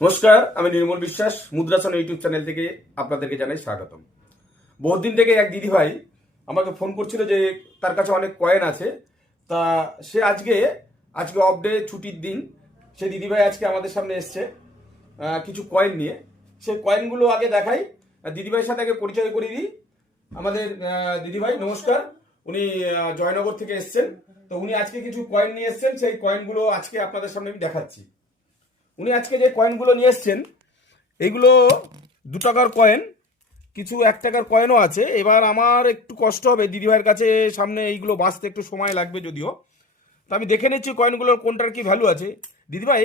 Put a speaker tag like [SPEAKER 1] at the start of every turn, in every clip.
[SPEAKER 1] নমস্কার আমি নির্মল বিশ্বাস মুদ্রাসন ইউটিউব চ্যানেল থেকে আপনাদেরকে জানাই স্বাগতম। বহুদিন থেকে এক দিদিভাই আমাকে ফোন করছিল যে তার কাছে অনেক কয়েন আছে। তা সে আজকে আজকে অফ ডে ছুটির দিন সে দিদিভাই আজকে আমাদের সামনে এসছে কিছু কয়েন নিয়ে। সে কয়েনগুলো আগে দেখাই আর দিদিভাইয়ের সাথে আগে পরিচয় করিয়ে দিই। আমাদের আহ, দিদিভাই নমস্কার। উনি জয়নগর থেকে এসছেন। তো উনি আজকে কিছু কয়েন নিয়ে এসছেন সেই কয়েনগুলো আজকে আপনাদের সামনে আমি দেখাচ্ছি। উনি আজকে যে কয়েনগুলো নিয়ে এসছেন, এইগুলো দু টাকার কয়েন কিছু এক টাকার কয়েনও আছে। এবার আমার একটু কষ্ট হবে, দিদিভাইয়ের কাছে সামনে এইগুলো বাঁচতে একটু সময় লাগবে যদিও। তো আমি দেখে নিচ্ছি কয়েনগুলোর কোনটার কি ভ্যালু আছে। দিদিভাই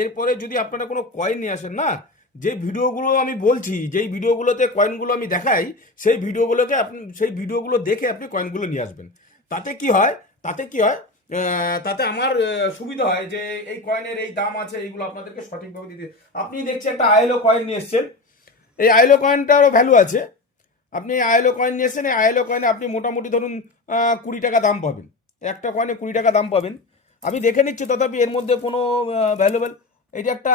[SPEAKER 1] এরপরে যদি আপনারা কোনো কয়েন নিয়ে আসেন না, যে ভিডিওগুলো আমি বলছি, যেই ভিডিওগুলোতে কয়েনগুলো আমি দেখাই, সেই ভিডিওগুলোকে আপনি, সেই ভিডিওগুলো দেখে আপনি কয়েনগুলো নিয়ে আসবেন। তাতে কি হয়, তাতে কি হয় তাতে আমার সুবিধা হয় যে এই কয়েনের এই দাম আছে, এইগুলো আপনাদেরকে সঠিকভাবে দিতে। আপনি দেখছেন একটা আইএলও কয়েন নিয়ে এসছেন। এই আইএলও কয়েনটারও ভ্যালু আছে। আপনি আইএলও কয়েন নিয়ে এসেছেন, এই আইএলও কয়েনে আপনি মোটামুটি ধরুন কুড়ি টাকা দাম পাবেন। একটা কয়েনে কুড়ি টাকা দাম পাবেন। আমি দেখে নিচ্ছি, তথাপি এর মধ্যে কোনো ভ্যালুয়েবল এটা একটা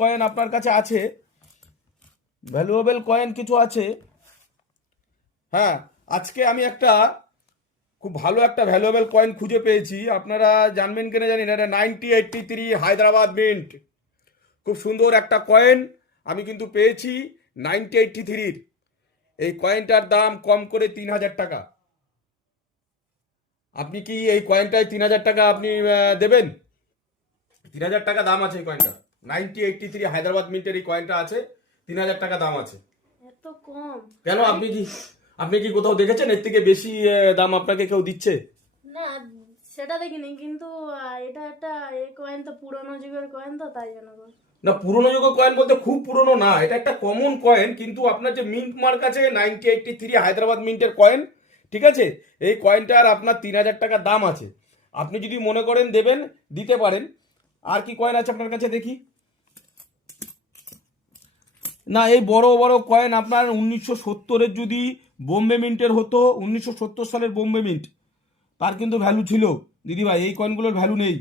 [SPEAKER 1] কয়েন আপনার কাছে আছে ভ্যালুয়েবল কয়েন কিছু আছে হ্যাঁ আজকে আমি একটা খুব ভালো একটা ভ্যালুয়েবল কয়েন খুঁজে পেয়েছি। আপনারা জানবেন কিনা জানি না, এটা ninety eighty three Hyderabad mint খুব সুন্দর একটা কয়েন আমি কিন্তু পেয়েছি নাইনটি এইটটি থ্রির এই কয়েনটার দাম কম করে তিন হাজার টাকা। আপনি কি এই কয়েনটায় তিন হাজার টাকা আপনি দেবেন? তিন হাজার টাকা দাম আছে এই কয়েনটা নাইনটি এইটটি থ্রি হায়দ্রাবাদ মিন্টের এই কয়েনটা আছে তিন হাজার টাকা দাম আছে।
[SPEAKER 2] এত কম।
[SPEAKER 1] কেন আপনি কি আপনি কি কোথাও দেখেছেন? এর থেকে বেশি দাম আপনাকে কেউ দিচ্ছে?
[SPEAKER 2] না সেটা দেখিনি কিন্তু এটা একটা এই কয়েন তো পুরোনো যুগের কয়েন তো তাই জন্য
[SPEAKER 1] না পুরনো যুগ কয়েন বলতে খুব পুরনো না এটা একটা কমন কয়েন কিন্তু আপনার যে মিন্ট মার্ক আছে নাইনটি এইটটি থ্রি হায়দ্রাবাদ মিন্টের কয়েন ঠিক আছে? এই কয়েনটার আপনার তিন হাজার টাকা দাম আছে। আপনি যদি মনে করেন দেবেন দিতে পারেন। আর কি কয়েন আছে আপনার কাছে দেখি? না, এই বড় বড় কয়েন আপনার উনিশশো সত্তরের যদি বোম্বে মিন্টের হতো, উনিশশো সত্তর সালের বোম্বে মিন্ট, তার কিন্তু ভ্যালু ছিল। দিদিভাই এই কয়েনগুলোর ভ্যালু নেই।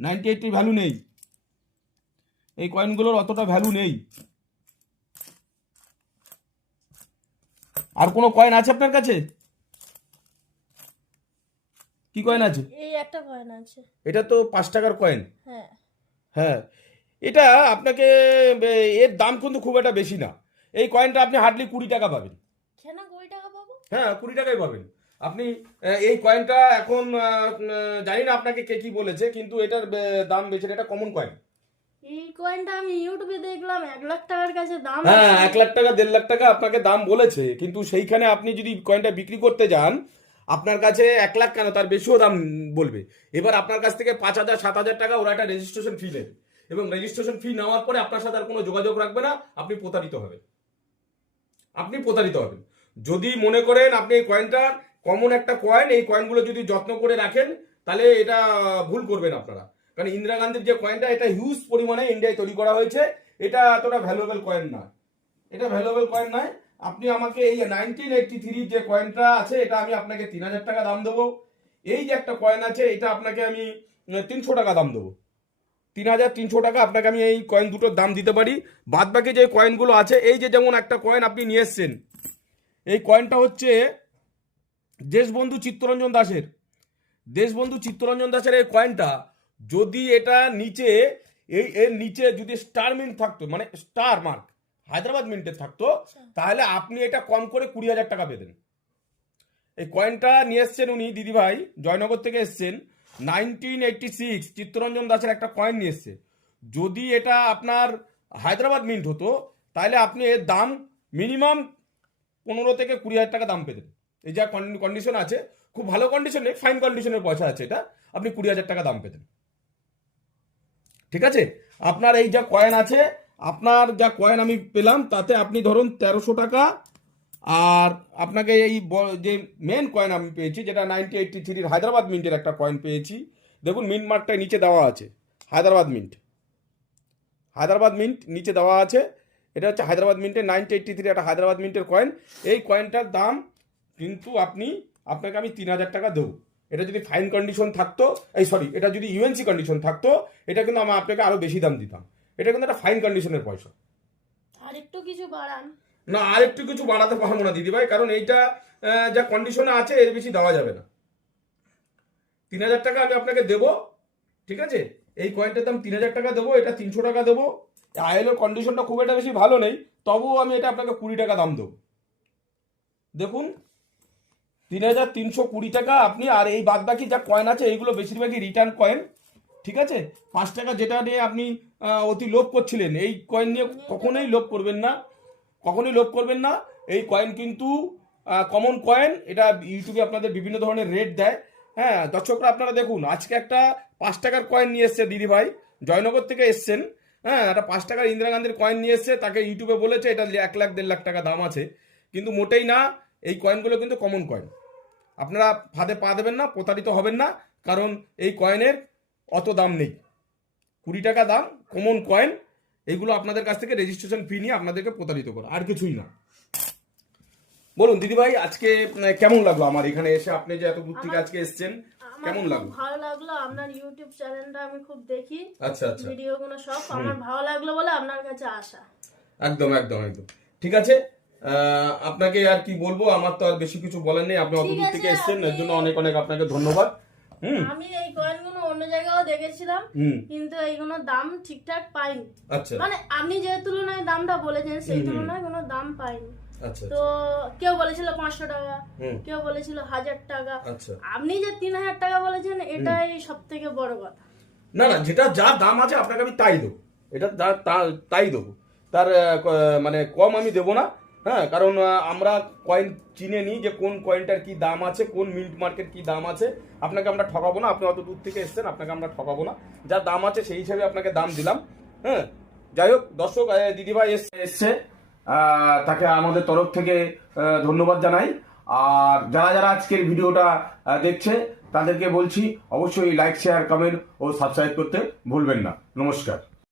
[SPEAKER 1] নাইনটি এইটটির ভ্যালু নেই। এই কয়েনগুলোর অতটা ভ্যালু নেই। আর কোনো কয়েন আছে আপনার কাছে? কি কয়েন আছে?
[SPEAKER 2] এই একটা কয়েন আছে।
[SPEAKER 1] এটা তো পাঁচ টাকার কয়েন
[SPEAKER 2] হ্যাঁ।
[SPEAKER 1] হ্যাঁ। এটা আপনাকে এর দাম কিন্তু খুব একটা বেশি না। এই কয়েনটা আপনি হার্ডলি কুড়ি টাকা পাবেন।
[SPEAKER 2] কেন কুড়ি টাকা পাবো?
[SPEAKER 1] হ্যাঁ কুড়ি টাকাই পাবেন। আপনি এই কয়েনটা এখন জানি না আপনাকে কে কি বলেছে কিন্তু এটার দাম বেশি না, এটা কমন কয়েন
[SPEAKER 2] এই কয়েনটা আমি ইউটিউবে দেখলাম এক লাখ টাকার কাছে দাম
[SPEAKER 1] হ্যাঁ এক লাখ টাকা দেড় লাখ টাকা আপনাকে দাম বলেছে কিন্তু সেইখানে আপনি যদি কয়েনটা বিক্রি করতে যান আপনার কাছে এক লাখ কেন? তার বেশিও দাম বলবে। এবার আপনার কাছ থেকে পাঁচ হাজার, সাত হাজার টাকা ওরা একটা রেজিস্ট্রেশন ফি নেবে এবং রেজিস্ট্রেশন ফি নেওয়ার পরে আপনার সাথে আর কোনো যোগাযোগ রাখবে না, আপনি প্রতারিত হবেন। আপনি প্রতারিত হবেন। যদি মনে করেন আপনি এই কয়েনটা কমন একটা কয়েন এই কয়েনগুলো যদি যত্ন করে রাখেন, তাহলে এটা ভুল করবেন আপনারা। কারণ ইন্দিরা গান্ধীর যে কয়েনটা এটা হিউজ পরিমাণে ইন্ডিয়ায় তৈরি করা হয়েছে। এটা এতটা ভ্যালুয়েবল কয়েন না এটা ভ্যালুয়েবল কয়েন নয়। আপনি আমাকে এই নাইনটিন এইটটি থ্রি যে কয়েনটা আছে, এটা আমি আপনাকে তিন হাজার টাকা দাম দেবো। এই যে একটা কয়েন আছে, এটা আপনাকে আমি তিনশো টাকা দাম দেবো। তিন হাজার তিনশো টাকা আপনাকে আমি এই কয়েন দুটোর দাম দিতে পারি। বাদ বাকি যে কয়েনগুলো আছে, এই যে যেমন একটা কয়েন আপনি নিয়ে এসছেন, এই কয়েনটা হচ্ছে দেশবন্ধু চিত্তরঞ্জন দাসের। দেশবন্ধু চিত্তরঞ্জন দাসের এই কয়েনটা যদি এটা নিচে, এই, এর নিচে যদি স্টার মিন্ট থাকতো মানে স্টার মার্ক হায়দ্রাবাদ মিন্টে থাকতো তাহলে আপনি এটা কম করে কুড়ি হাজার টাকা পেতেন এই কয়েনটা নিয়ে এসছেন উনি দিদিভাই জয়নগর থেকে এসছেন। নাইনটিন এইটটি সিক্স চিত্তরঞ্জন দাসের একটা কয়েন নিয়ে এসছে। যদি এটা আপনার হায়দ্রাবাদ মিন্ট হতো তাহলে আপনি এর দাম মিনিমাম পনেরো থেকে কুড়ি হাজার টাকা দাম পেতেন। এই যা কন্ডিশন আছে খুব ভালো কন্ডিশনে ফাইন কন্ডিশনের পয়সা আছে এটা আপনি কুড়ি হাজার টাকা দাম পেতেন। ঠিক আছে? আপনার এই যা কয়েন আছে আপনার যা কয়েন আমি পেলাম, তাতে আপনি ধরুন তেরোশো টাকা, আর আপনাকে এই যে মেন কয়েন আমি পেয়েছি, যেটা নাইনটি এইটটি থ্রির হায়দ্রাবাদ মিন্টের একটা কয়েন পেয়েছি, দেখুন মিন্ট মার্কটা নিচে দেওয়া আছে, হায়দ্রাবাদ মিন্ট হায়দ্রাবাদ মিন্ট নিচে দেওয়া আছে, এটা হচ্ছে হায়দ্রাবাদ মিন্টের নাইনটি এইটটি থ্রি একটা হায়দ্রাবাদ মিন্টের কয়েন এই কয়েনটার দাম কিন্তু আপনি, আপনাকে আমি তিন হাজার টাকা দেবো। এটা যদি ফাইন কন্ডিশন থাকতো, এই সরি এটা যদি ইউএনসি কন্ডিশন থাকতো, এটা কিন্তু আমি, আপনাকে আরও বেশি দাম দিতাম। এটা কিন্তু একটা ফাইন কন্ডিশনের পয়সা।
[SPEAKER 2] আর একটু কিছু বাড়ান।
[SPEAKER 1] না আর একটু কিছু বাড়াতে পারব না দিদিভাই কারণ এইটা যা কন্ডিশনে আছে এর বেশি দেওয়া যাবে না। তিন হাজার টাকা আমি আপনাকে দেবো ঠিক আছে? এই কয়েনটার দাম তিন হাজার টাকা দেবো এটা তিনশো টাকা দেবো। আয়েলের কন্ডিশনটা খুব একটা বেশি ভালো নেই তবুও আমি এটা আপনাকে কুড়ি টাকা দাম দেবো। দেখুন তিন হাজার তিনশো কুড়ি টাকা আপনি আর এই বাদ বাকি যা কয়েন আছে এইগুলো বেশিরভাগই রিটার্ন কয়েন ঠিক আছে? পাঁচ টাকা যেটা নিয়ে আপনি অতি লোভ করছিলেন, এই কয়েন নিয়ে কখনোই লোভ করবেন না, কখনোই লোভ করবেন না। এই কয়েন কিন্তু কমন কয়েন এটা ইউটিউবে আপনাদের বিভিন্ন ধরনের রেট দেয়। হ্যাঁ দর্শকরা আপনারা দেখুন, আজকে একটা পাঁচ টাকার কয়েন নিয়ে এসছে দিদিভাই, জয়নগর থেকে এসছেন। হ্যাঁ একটা পাঁচ টাকার ইন্দিরা গান্ধীর কয়েন নিয়ে এসছে, তাকে ইউটিউবে বলেছে, এটা এক লাখ, দেড় লাখ টাকা দাম আছে। কিন্তু মোটেই না, এই কয়েনগুলো কিন্তু কমন কয়েন আপনারা ফাঁদে পা দেবেন না, প্রতারিত হবেন না, কারণ এই কয়েনের অত দাম নেই। কুড়ি টাকা দাম কমন কয়েন এইগুলো আপনাদের কাছ থেকে রেজিস্ট্রেশন ফি নিয়ে আপনাদেরকে প্রতারিত করে আর কিছুই না। বলুন দিদিভাই আজকে কেমন লাগল আমার এখানে এসে? আপনি যে এত দূর থেকে আজকে এসছেন কেমন লাগল?
[SPEAKER 2] ভালো লাগল আপনার ইউটিউব চ্যানেলটা আমি খুব দেখি
[SPEAKER 1] আচ্ছা আচ্ছা।
[SPEAKER 2] ভিডিওগুলো সব আমার ভালো লাগল বলে আপনার কাছে আসা।
[SPEAKER 1] একদম একদম একদম। ঠিক আছে আহ, আপনাকে আর কি বলব? আমার তো আর বেশি কিছু বলার নেই আপনি অত দূর থেকে এসেছেন এর জন্য অনেক অনেক আপনাকে ধন্যবাদ।
[SPEAKER 2] আমি এই কয়েনগুলো অন্য দেখেছিলাম কিন্তু এইগুলো দাম ঠিকঠাক পাইনি।
[SPEAKER 1] আচ্ছা।
[SPEAKER 2] মানে আপনি যে তুলনায় দামটা বলেছেন সেই তুলনায় কোনো দাম পাইনি।
[SPEAKER 1] আচ্ছা
[SPEAKER 2] তো কেউ বলেছিল পাঁচশো টাকা কেউ বলেছিল হাজার টাকা।
[SPEAKER 1] আচ্ছা।
[SPEAKER 2] আপনি যে তিন হাজার টাকা বলেছেন এটাই সব থেকে বড় কথা।
[SPEAKER 1] না না যেটা যা দাম আছে আপনাকে আমি তাই দেবো। এটা তাই দেবো। তার মানে কম আমি দেবো না হ্যাঁ কারণ আমরা কয়েন চিনে নিই যে কোন কয়েনটার কি দাম আছে, কোন মিন্ট মার্কেট কি দাম আছে। আপনাকে আমরা ঠকাবো না, আপনি অত দূর থেকে এসছেন, আপনাকে আমরা ঠকাবো না। যা দাম আছে সেই হিসাবে আপনাকে দাম দিলাম হ্যাঁ। যাই হোক, দর্শক দিদিভাই এস- এসছে তাকে আমাদের তরফ থেকে ধন্যবাদ জানাই। আর যারা যারা আজকের ভিডিওটা দেখছে, তাদেরকে বলছি, অবশ্যই লাইক শেয়ার কমেন্ট ও সাবস্ক্রাইব করতে ভুলবেন না। নমস্কার।